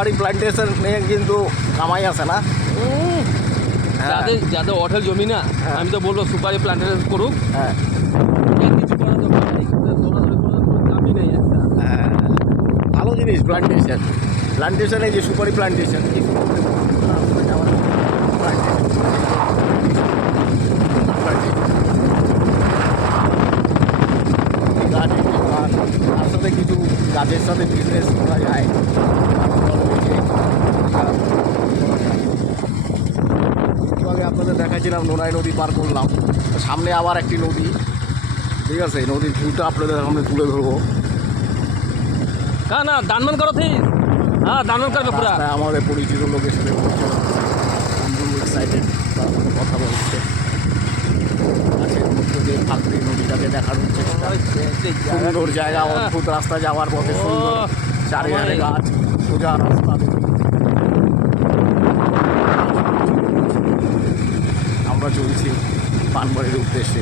সুপারি প্লান্টেশন নিয়ে কিন্তু কামাই আছে না? যাদের হোটেল জমি না, আমি তো বলবো সুপারি প্লান্টেশন করুক। হ্যাঁ কিছু করার দরকার নেই, দৌড়াদৌড়ি করার কোনো দামই নেই একটা। হ্যাঁ, ভালো জিনিস প্লান্টেশন। প্লান্টেশনে যে সুপারি প্লান্টেশন তার সাথে কিছু গাছের সাথে বিজনেস করা যায়। আগে আপনাদের দেখাচ্ছিলাম নোনাই নদী পার করলাম, সামনে আবার একটি নদী, ঠিক আছে? নদীর ভিউটা আপনাদের সামনে তুলে ধরবো। না দানমান করো ঠিক, হ্যাঁ দানমান করবে পুরা। রাস্তায় আমাদের পরিচিত লোকের সাথে এক্সাইটেড কথা বলছে, গাছের মধ্যে দিয়ে ফাঁকড়ি নদীটাকে দেখানোর চেষ্টা। সুন্দর জায়গা, অদ্ভুত রাস্তা যাওয়ার পথে সুন্দর, চারিধারে গাছ, সোজা রাস্তা। আমরা চলছি পানবাড়ির উদ্দেশ্যে।